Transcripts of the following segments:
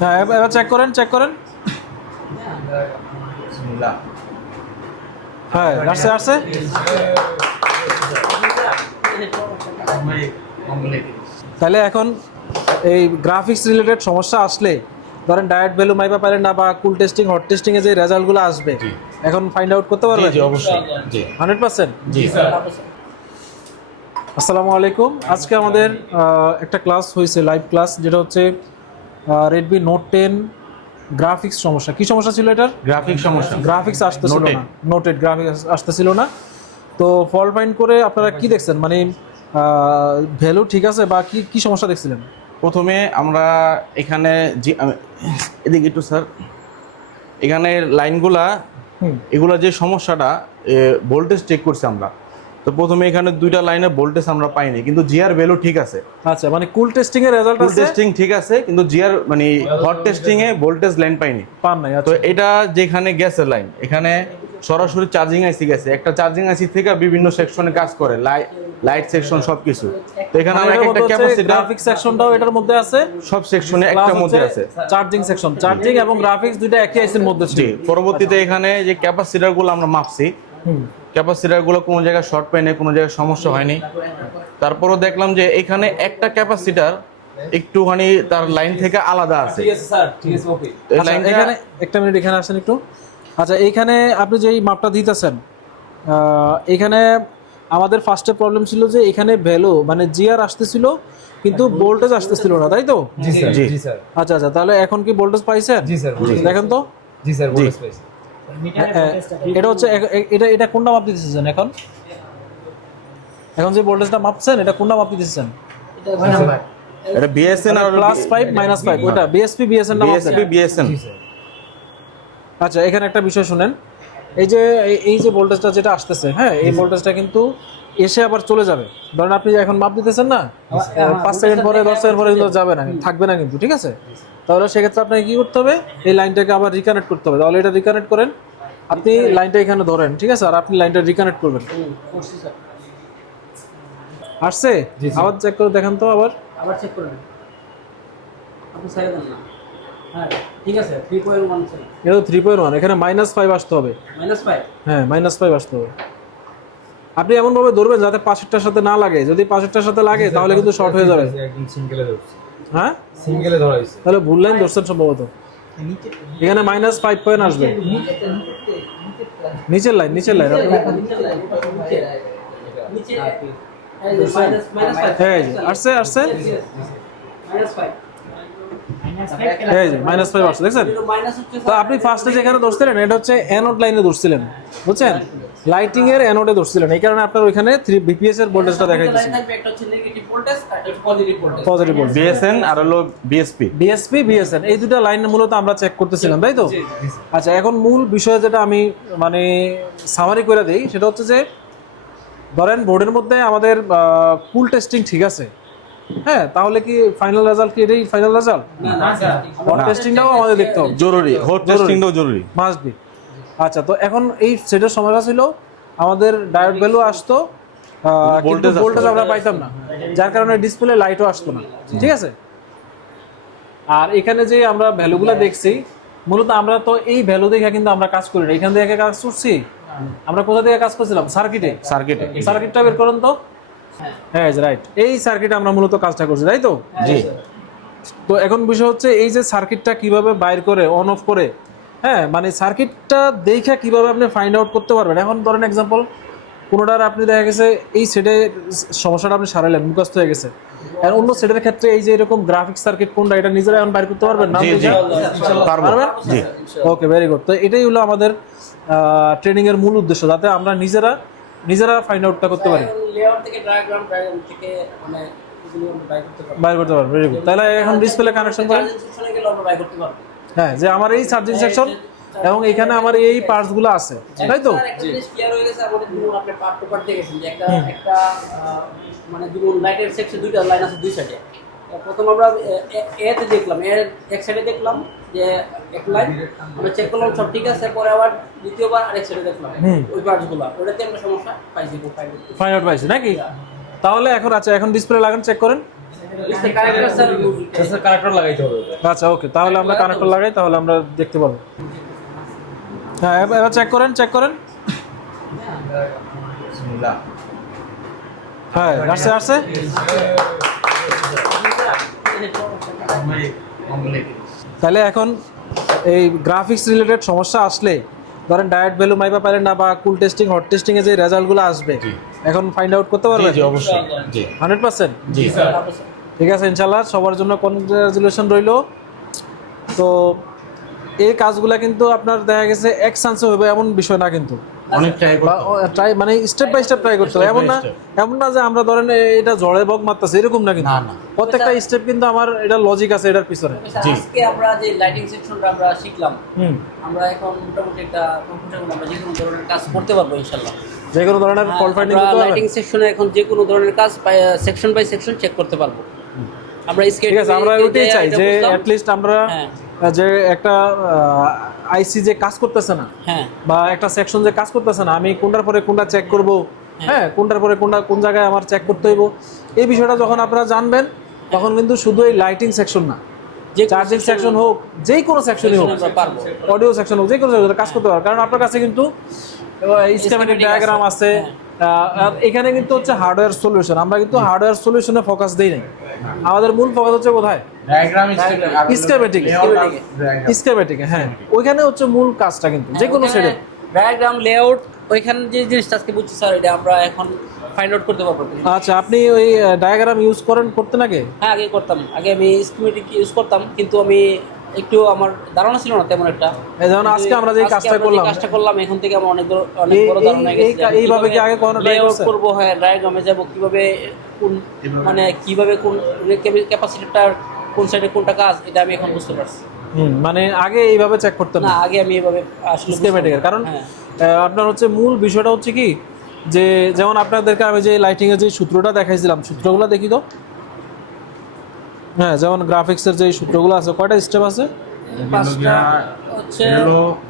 হ্যাঁ এবার চেক করেন চেক করেন। হ্যাঁ আসছে আসছে। তাহলে এখন এই গ্রাফিক্স রিলেটেড সমস্যা আসলে ধরেন ডায়েট ভ্যালু মাইপা পারেন না বা কুল টেস্টিং হট টেস্টিং এ যে রেজাল্টগুলো আসবে এখন ফাইন্ড আউট করতে পারবেন? জি অবশ্যই। জি। হান্ড্রেড পার্সেন্ট জি। আসসালামু আলাইকুম। আজকে আমাদের একটা ক্লাস হয়েছে লাইভ ক্লাস যেটা হচ্ছে রেডমি নোট টেন গ্রাফিক্স সমস্যা। কি সমস্যা ছিল এটার? গ্রাফিক্স সমস্যা। গ্রাফিক্স আসতেছিল না। নোটেড গ্রাফিক্স আসতেছিল না। তো ফল ফাইন্ড করে আপনারা কি দেখছেন? মানে ভ্যালু ঠিক আছে বা কি কি সমস্যা দেখছিলেন? প্রথমে আমরা এখানে যে এদিকে একটু স্যার। এখানে লাইনগুলা এগুলা যে সমস্যাটা ভোল্টেজ চেক করছি আমরা। তো প্রথমে এখানে দুইটা লাইনে ভোল্টেজ আমরা পাইনি কিন্তু জিআর ভ্যালু ঠিক আছে। আচ্ছা মানে কুল টেস্টিং এর রেজাল্ট আছে? টেস্টিং ঠিক আছে কিন্তু জিআর মানে হট টেস্টিং এ ভোল্টেজ লাইন পাইনি। পান নাই তো আচ্ছা। এটা যেখানে গেছে লাইন এখানে সরাসরি চার্জিং আইসি গেছে। একটা চার্জিং আইসি থেকে বিভিন্ন সেকশনে কাজ করে লাইট সেকশন সবকিছু। তো এখানে আমরা একটা ক্যাপাসিটি গ্রাফিক্স সেকশনটাও এটার মধ্যে আছে সব সেকশনে একটা মধ্যে আছে। চার্জিং সেকশন চার্জিং এবং গ্রাফিক্স দুইটা একই আইসির মধ্যে ছিল। পরবর্তীতে এখানে যে ক্যাপাসিটারগুলো আমরা মাপছি হুম। ক্যাপাসিটারগুলো কোনো জায়গায় শর্ট পাইনি কোনো জায়গায় সমস্যা হয়নি। তারপরও দেখলাম যে এখানে একটা ক্যাপাসিটার একটুখানি তার লাইন থেকে আলাদা আছে। ঠিক আছে স্যার ঠিক আছে ওকে তো এই আচ্ছা, এখানে একটা মিনিট এখানে আসেন একটু। আচ্ছা এইখানে আপনি যেই মাপটা দিতেছেন এখানে আমাদের ফার্স্টে প্রবলেম ছিল যে এখানে ভ্যালু মানে জিআর আসতেছিল কিন্তু ভোল্টেজ আসতেছিল না তাই তো? জি স্যার জি। জি স্যার আচ্ছা আচ্ছা তাহলে এখন কি ভোল্টেজ পাইছেন? জি স্যার দেখেন তো। জি স্যার স্পেস হ্যাঁ, এটা হচ্ছে এ- এ- এটা এটা কোনটা মাপ দিতেছেন এখন? এখন যে ভোল্টেজটা মাপছেন এটা কোনটা মাপ দিতেছেন? এটা বিএসএন আর প্লাস ফাইভ মাইনাস ফাইভ ওটা বিএসপি বিএসএন না বিএসপি বিএসএন আচ্ছা এখানে একটা বিষয় শুনেন। এই যে এই- এই যে ভোল্টেজটা যেটা আসতেছে হ্যাঁ এই ভোল্টেজটা কিন্তু এসে আবার চলে যাবে। ধরেন আপনি এখন মাপ দিতেছেন না পাঁচ সেকেন্ড পরে দশ সেকেন্ড পরে কিন্তু যাবে না থাকবে না কিন্তু ঠিক আছে? তাহলে সেক্ষেত্রে আপনাকে কি করতে হবে? এই লাইনটাকে আবার রিকানেক্ট করতে হবে। তাহলে এটা রিকানেক্ট করেন। আপনি লাইনটা এখানে ধরেন ঠিক আছে? আর আপনি লাইনটা রিকানেক্ট করবেন। আসছে। আবার চেক করে দেখেন তো আবার। আবার চেক করে আপনি ছেড়ে দেন না। আছে থ্রি পয়েন্ট ওয়ান এটা থ্রি পয়েন্ট ওয়ান এখানে মাইনাস ফাইভ আসতে হবে। হ্যাঁ মাইনাস ফাইভ আসতে হবে। আপনি এমনভাবে ধরবেন যাতে পাশেরটার সাথে না লাগে। যদি পাশেরটার সাথে লাগে তাহলে কিন্তু শর্ট হয়ে যাবে। একদম সিঙ্গেলে ধরছি। হ্যাঁ? সিঙ্গেলে ধরা হয়েছে। তাহলে ভুল লাইন ধরছেন সম্ভবত। এখানে মাইনাস ফাইভ পয়েন্ট আসবে। নিচের লাইন নিচের লাইন হ্যাঁ আসছে আসছে? মাইনাস ফাইভ আসছে দেখছেন? তো আপনি ফার্স্টে যেখানে ধরছিলেন এটা হচ্ছে অ্যানোড লাইনে ধরছিলেন বুঝছেন? লাইটিং এর অ্যানোডে ধরছিলেন। এই কারণে আপনার ওইখানে থ্রি বিপিএস এর ভোল্টেজটা দেখাই দিচ্ছে একটা হচ্ছে নেগেটিভ ভোল্টেজ আর একটা positive voltage positive voltage BSN আর হলো বিএসপি ডিএসপি বিএসএন এই দুটো লাইন মূলত আমরা চেক করতেছিলাম তাই তো? আচ্ছা এখন মূল বিষয় যেটা আমি মানে সামারি করে দিই সেটা হচ্ছে যে ধরেন বোর্ডের মধ্যে আমাদের কুল টেস্টিং ঠিক আছে। হ্যাঁ তাহলে কি ফাইনাল রেজাল্ট কি এটাই ফাইনাল রেজাল্ট না না স্যার হট টেস্টিংটাও আমাদের দেখতে হবে। জরুরি হট টেস্টিংটাও জরুরি। মাস্ট বি আচ্ছা তো এখন এই সেটের সময়টা ছিল আমাদের ডায়োড ভ্যালু আসতো। ভোল্টেজ ভোল্টেজ আমরা পাইতাম না। যার কারণে ডিসপ্লে লাইটও আসতো না। ঠিক আছে? আর এখানে যে আমরা ভ্যালুগুলো দেখছি মূলত আমরা তো এই ভ্যালু দেখে কিন্তু আমরা কাজ করি না। এখান থেকে কাজ করছি? আমরা কোথা থেকে কাজ করছিলাম? সার্কিটে সার্কিটে সার্কিটটা বের করুন তো। হ্যাঁ রাইট এই সার্কিটে আমরা মূলত কাজটা করছি তাই তো? জি। তো এখন বিষয় হচ্ছে এই যে সার্কিটটা কীভাবে বাইর করে অন অফ করে হ্যাঁ মানে সার্কিটটা দেখে কীভাবে আপনি ফাইন্ড আউট করতে পারবেন। এখন ধরেন এক্সাম্পল কোনোটার আপনি দেখা গেছে এই সেটে সমস্যাটা আপনি সারালেন মুখস্থ হয়ে গেছে। আর অন্য সেটের ক্ষেত্রে এই যে এরকম গ্রাফিক সার্কিট কোনটা এটা নিজেরা এখন বাইর করতে পারবেন না? জি জি। পারব। পারবেন? ওকে ভেরি গুড তো এটাই হলো আমাদের ট্রেনিং এর মূল উদ্দেশ্য যাতে আমরা নিজেরা নিজেরা ফাইন্ড আউটটা করতে পারি। লেআউট থেকে ডায়াগ্রাম ডায়াগ্রাম থেকে মানে বাইর করতে পারব। ভেরি গুড তাহলে এখন ডিসপ্লে কানেকশন করেন। হ্যাঁ যে আমার এই চার্জিং সেকশন এবং এখানে আমার এই পার্টসগুলো আছে তাই তো? হয়ে একটা আহ, মানে ধরুন লাইটের সেকশন দুইটা লাইন আছে দুই সাইডে প্রথম আমরা এ তে দেখলাম এর এক সাইডে দেখলাম যে এক লাইন আমরা চেক করলাম সব ঠিক আছে পরে আবার দ্বিতীয়বার আরেক সাইডে দেখলাম। ওই পার্টসগুলো ওটাতে আমরা সমস্যা পাইছি আউট পাইছি নাকি? তাহলে এখন আচ্ছা এখন ডিসপ্লে লাগান চেক করেন। কানেক্টর লাগাইতে হবে আচ্ছা ওকে তাহলে আমরা কানেক্টর লাগাই তাহলে আমরা দেখতে পাবো। হ্যাঁ এবার- এবার চেক করেন চেক করেন। হ্যাঁ আসছে আসছে। তাহলে এখন এই গ্রাফিক্স রিলেটেড সমস্যা আসলে ধরেন ডায়েট ভ্যালু মাইপা পারেন না বা কুল টেস্টিং হট টেস্টিং এ যে রেজাল্টগুলো আসবে এখন ফাইন্ড আউট করতে পারবেন? জি অবশ্যই। জি। হান্ড্রেড পার্সেন্ট জি। স্যার ঠিক আছে ইনশাল্লাহ সবার জন্য কনগ্রাচুলেশন রইল। তো এই কাজগুলা কিন্তু আপনার দেখা গেছে এক চান্সে হবে এমন বিষয় না কিন্তু। অনেক ট্রাই ট্রাই মানে স্টেপ বাই স্টেপ ট্রাই করতে হবে। এমন না এমন না যে আমরা ধরেন এটা জড়ে বক মারতেছে এরকম না কিন্তু। না, না। প্রত্যেকটা স্টেপ কিন্তু আমার এটা লজিক আছে এটার পিছনে। জি। আজকে আমরা যে লাইটিং সেকশনটা আমরা শিখলাম হুম। আমরা এখন মোটামুটি একটা কমফোর্টেবল আমরা যে কোনো ধরনের কাজ করতে পারব ইনশাল্লাহ যে কোনো ধরনের ফল ফাইন্ডিং করতে লাইটিং সেকশনে এখন যে কোনো ধরনের কাজ সেকশন বাই সেকশন চেক করতে পারব। আমরা স্কেট ঠিক আছে আমরা ওইটাই চাই যে লিস্ট আমরা হ্যাঁ। যে একটা আইসি যে কাজ করতেছে না হ্যাঁ। বা একটা সেকশন যে কাজ করতেছে না আমি কোনটার পরে কোনটা চেক করব? হ্যাঁ। কোনটার পরে কোনটা কোন জায়গায় আমার চেক করতে হইব? এই বিষয়টা যখন আপনারা জানবেন তখন কিন্তু শুধু এই লাইটিং সেকশন না যে চার্জিং সেকশন হোক যে কোনো সেকশনই হোক। পারব। অডিও সেকশন হোক যে কোনো কাজ করতে পারবে। কারণ আপনার কাছে কিন্তু স্কেমেটিক ডায়াগ্রাম আছে, আছে। আর এখানে কিন্তু হচ্ছে হার্ডওয়্যার সলিউশন আমরা কিন্তু হার্ডওয়্যার সলিউশনে ফোকাস দেই নাই। আমাদের মূল ফোকাস হচ্ছে কোথায়? ডায়াগ্রাম Schematic, স্কেমেটিক হ্যাঁ। ওইখানে হচ্ছে মূল কাজটা কিন্তু যে কোনো সেটে ডায়াগ্রাম লেআউট ওইখানে যে জিনিসটা আজকে বুঝছি স্যার এটা আমরা এখন ফাইন্ড আউট করতে পারব। আচ্ছা আপনি ওই ডায়াগ্রাম ইউজ করেন করতেন আগে? হ্যাঁ আগে করতাম। আগে আমি স্কিমেটিক ইউজ করতাম কিন্তু আমি একটু আমার ধারণা ছিল না তেমন একটা। এই যেমন আজকে আমরা যে কাজটা করলাম। কাজটা করলাম এখন থেকে আমার অনেক বড় অনেক বড় ধারণা এই- গেছে এইভাবে কি আগে try লেআউট করব হ্যাঁ ডায়াগ্রামে যাব কীভাবে কোন মানে কীভাবে কোন ক্যাপাসিটিটার কোন সাইডে কোনটা কাজ এটা আমি এখন বুঝতে পারছি। হুম, মানে আগে এইভাবে চেক করতেন না আগে আমি এইভাবে আসলে কারণ হ্যাঁ। আহ, আপনার হচ্ছে মূল বিষয়টা হচ্ছে কি? যে যেমন আপনাদেরকে আমি যে লাইটিং এর যে সূত্রটা দেখাইছিলাম সূত্রগুলো দেখি তো? হ্যাঁ যেমন গ্রাফিক্সের যে সূত্রগুলো আছে কয়টা স্টেপ আছে? পাঁচটা হচ্ছে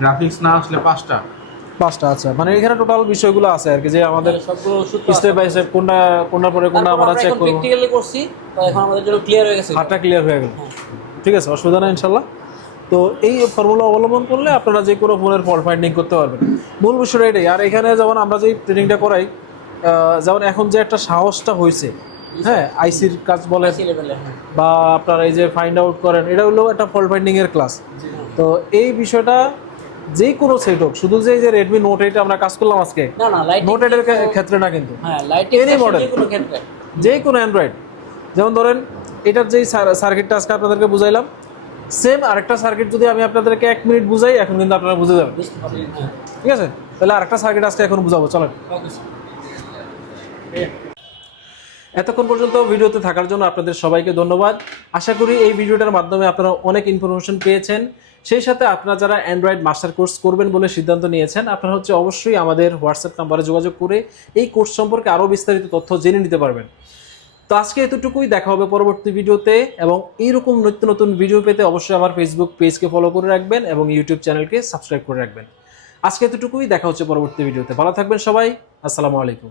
গ্রাফিক্স না আসলে পাঁচটা। পাঁচটা আছে মানে এখানে টোটাল বিষয়গুলো আছে আর কি যে আমাদের সবগুলো সূত্র স্টেপ বাই স্টেপ কোনটা কোনটার পরে কোনটা আমরা চেক করব। প্র্যাকটিক্যালি করছি তো এখন আমাদের জন্য ক্লিয়ার হয়ে গেছে হাতটা ক্লিয়ার হয়ে গেল। ঠিক আছে অসুবিধা নেই ইনশাল্লাহ। তো এই ফর্মুলা অবলম্বন করলে আপনারা যে কোনো ফোনের ফল ফাইন্ডিং করতে পারবেন। মূল বিষয়টা এটাই। আর এখানে যেমন আমরা যে ট্রেনিংটা করাই যেমন এখন যে একটা সাহসটা হয়েছে হ্যাঁ আইসির কাজ বলে বা আপনারা এই যে ফাইন্ড আউট করেন এটা হলো একটা ফল ফাইন্ডিং এর ক্লাস তো এই বিষয়টা যে কোনো সেট হোক শুধু যে যে রেডমি নোট এইটা আমরা কাজ করলাম আজকে না না লাইট নোট এর ক্ষেত্রে না কিন্তু। হ্যাঁ লাইটিং Any কোনো ক্ষেত্রে। যে কোনো অ্যান্ড্রয়েড যেমন ধরেন এটার যেই সার্কিটটা আজকে আপনাদেরকে বুঝাইলাম সেম আরেকটা সার্কিট যদি আমি আপনাদেরকে এক মিনিট বুঝাই, এখন কিন্তু আপনারা বুঝে যাবেন। ঠিক আছে? তাহলে আরেকটা সার্কিট আজকে এখন বুঝাবো, চলেন। এতক্ষণ পর্যন্ত ভিডিওতে থাকার জন্য আপনাদের সবাইকে ধন্যবাদ। আশা করি এই ভিডিওটার মাধ্যমে আপনারা অনেক ইনফরমেশন পেয়েছেন। সেই সাথে আপনারা যারা অ্যান্ড্রয়েড মাস্টার কোর্স করবেন বলে সিদ্ধান্ত নিয়েছেন, আপনারা হচ্ছে অবশ্যই আমাদের হোয়াটসঅ্যাপ নাম্বারে যোগাযোগ করে এই কোর্স সম্পর্কে আরও বিস্তারিত তথ্য জেনে নিতে পারবেন। তো আজকে এতটুকুই, দেখা হবে পরবর্তী ভিডিওতে এবং এইরকম নিত্য নতুন ভিডিও পেতে অবশ্যই আমার ফেসবুক পেজকে ফলো করে রাখবেন এবং ইউটিউব চ্যানেলকে সাবস্ক্রাইব করে রাখবেন। আজকে এতটুকুই, দেখা হচ্ছে পরবর্তী ভিডিওতে। ভালো থাকবেন সবাই, আসসালামু আলাইকুম।